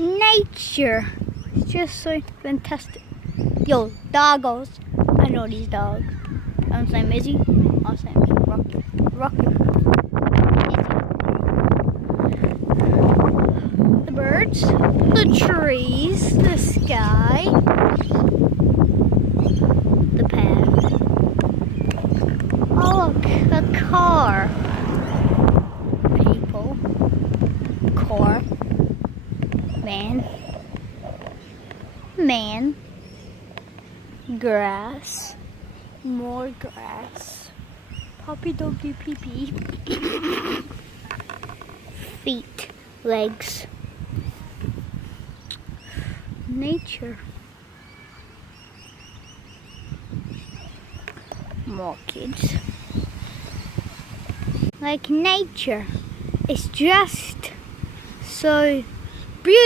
nature. It's just so fantastic. Yo, doggos. I know these dogs. I'm saying Izzy. I'm saying Rocky. Rocky. Izzy. The birds, the trees, the sky, the path. Oh look, a car. People. Car. Man. Man. Grass. More grass. Puppy doggy pee pee. Feet. Legs. Nature. More kids. Like nature. It's just so beautiful.